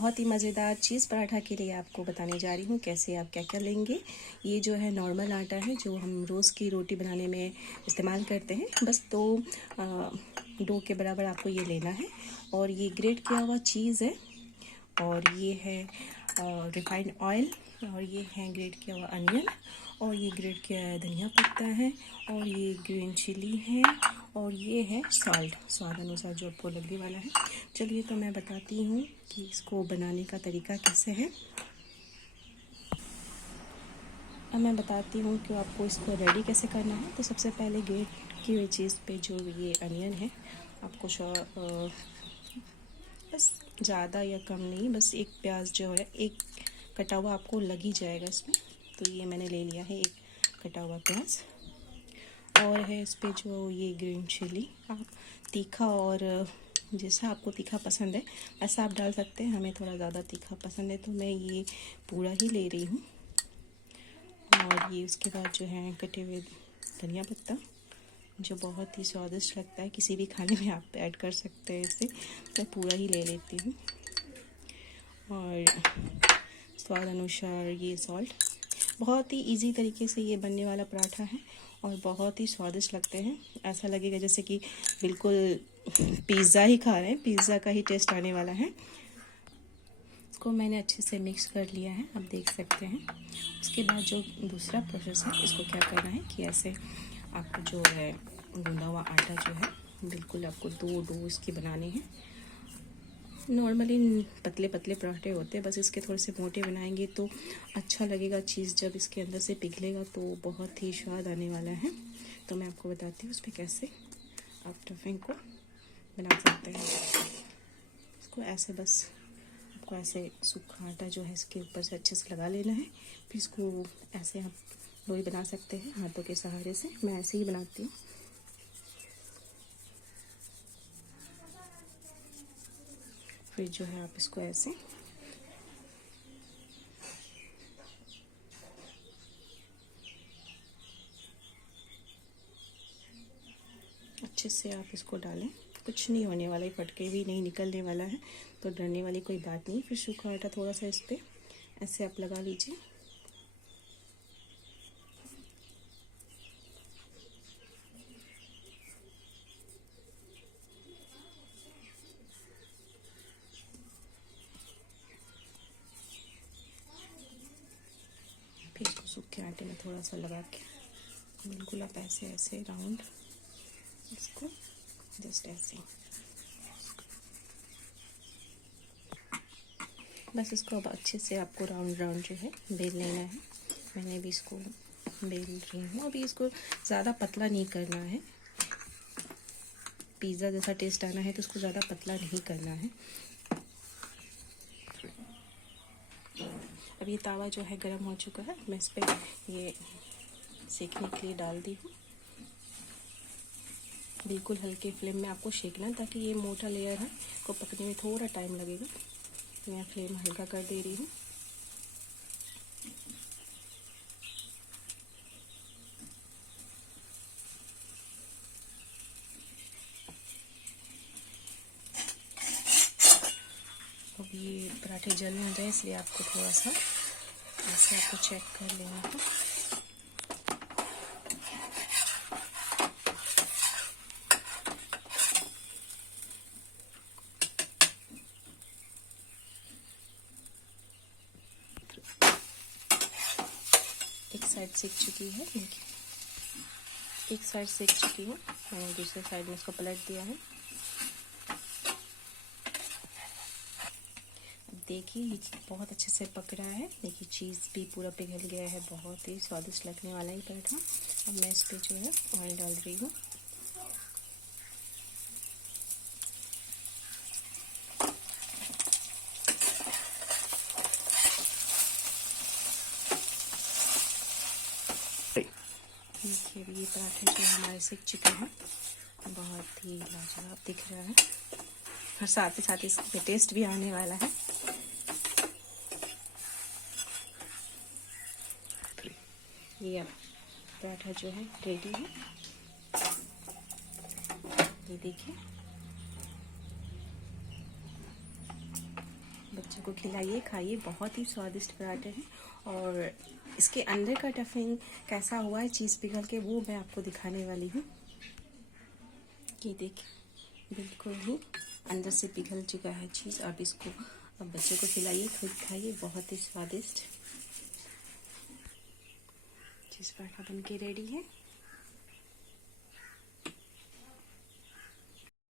बहुत ही मज़ेदार चीज़ पराठा के लिए आपको बताने जा रही हूँ कैसे आप क्या क्या लेंगे। ये जो है नॉर्मल आटा है जो हम रोज़ की रोटी बनाने में इस्तेमाल करते हैं। बस डो के बराबर आपको ये लेना है। और ये ग्रेट किया हुआ चीज़ है, और ये है रिफाइंड ऑयल, और ये है ग्रेट किया हुआ अनियन, और ये ग्रेट किया है धनिया पत्ता है, और ये ग्रीन चिली है, और ये है सॉल्ट स्वाद अनुसार जो आपको लगने वाला है। चलिए तो मैं बताती हूँ कि इसको बनाने का तरीका कैसे है। अब मैं बताती हूँ कि आपको इसको रेडी कैसे करना है। तो सबसे पहले ग्रेट की हुई चीज़ पे जो ये अनियन है, आपको बस ज़्यादा या कम नहीं, बस एक प्याज जो है एक कटा हुआ आपको लग ही जाएगा इसमें। तो ये मैंने ले लिया है एक कटा हुआ प्याज। और है इस पे जो ये ग्रीन चिली, आप तीखा और जैसा आपको तीखा पसंद है ऐसा आप डाल सकते हैं। हमें थोड़ा ज़्यादा तीखा पसंद है तो मैं ये पूरा ही ले रही हूँ। और ये उसके बाद जो है कटे हुए धनिया पत्ता जो बहुत ही स्वादिष्ट लगता है, किसी भी खाने में आप ऐड कर सकते हैं इसे। मैं पूरा ही ले लेती हूँ। और स्वाद अनुसार ये सॉल्ट। बहुत ही इजी तरीके से ये बनने वाला पराठा है और बहुत ही स्वादिष्ट लगते हैं। ऐसा लगेगा जैसे कि बिल्कुल पिज़्ज़ा ही खा रहे हैं, पिज़्ज़ा का ही टेस्ट आने वाला है। इसको मैंने अच्छे से मिक्स कर लिया है, आप देख सकते हैं। उसके बाद जो दूसरा प्रोसेस है, इसको क्या करना है कि ऐसे आपको जो है गूंदा हुआ आटा जो है बिल्कुल आपको दो डो इसकी बनाने हैं। नॉर्मली पतले पतले पराठे होते हैं, बस इसके थोड़े से मोटे बनाएंगे तो अच्छा लगेगा। चीज़ जब इसके अंदर से पिघलेगा तो बहुत ही स्वाद आने वाला है। तो मैं आपको बताती हूँ उस पर कैसे आप स्टफिंग को बना सकते हैं। इसको ऐसे बस आपको ऐसे सूखा आटा जो है इसके ऊपर से अच्छे से लगा लेना है। फिर इसको ऐसे आप लोई बना सकते हैं हाथों के सहारे से। मैं ऐसे ही बनाती हूँ। फिर जो है आप इसको ऐसे अच्छे से आप इसको डालें। कुछ नहीं होने वाला है, फटके भी नहीं निकलने वाला है, तो डरने वाली कोई बात नहीं। फिर सूखा आटा थोड़ा सा इस पर ऐसे आप लगा लीजिए। फिर इसको सूखे आटे में थोड़ा सा लगा के बिल्कुल आप ऐसे ऐसे राउंड इसको जस्ट ऐसे बस इसको अब अच्छे से आपको राउंड राउंड जो है बेल लेना है। मैंने भी इसको बेल रही हूँ। अभी इसको ज़्यादा पतला नहीं करना है। पिज़्ज़ा जैसा टेस्ट आना है तो इसको ज़्यादा पतला नहीं करना है। अब ये तावा जो है गर्म हो चुका है, मैं इस पर ये सेकने के लिए डाल दी हूँ। बिल्कुल हल्के फ्लेम में आपको सेकना है ताकि ये मोटा लेयर है को पकने में थोड़ा टाइम लगेगा। मैं फ्लेम हल्का कर दे रही हूँ। अब ये पराठे जल ना जाए इसलिए आपको थोड़ा सा ऐसे आपको चेक कर लेना है। एक साइड सेक चुकी है, देखिए एक साइड सेक चुकी है, मैंने दूसरे साइड में इसको पलट दिया है। देखिए ये बहुत अच्छे से पक रहा है। देखिए चीज़ भी पूरा पिघल गया है, बहुत ही स्वादिष्ट लगने वाला ही पराठा। अब मैं इस पर जो है ऑयल डाल रही हूँ। देखिए ये पराठे जो हमारे सिक चुके हैं, बहुत ही लाजवाब दिख रहा है और साथ ही साथ इसमें टेस्ट भी आने वाला है। ये अब पराठा जो है रेडी है। ये देखिए बच्चों को खिलाइए, खाइए, बहुत ही स्वादिष्ट पराठे हैं। और इसके अंदर का टफिंग कैसा हुआ है चीज़ पिघल के, वो मैं आपको दिखाने वाली हूँ। ये देखिए, बिल्कुल ही अंदर से पिघल चुका है चीज़। अब इसको अब बच्चों को खिलाइए, खुद खाइए, बहुत ही स्वादिष्ट चीज़ पराठा बन के रेडी है।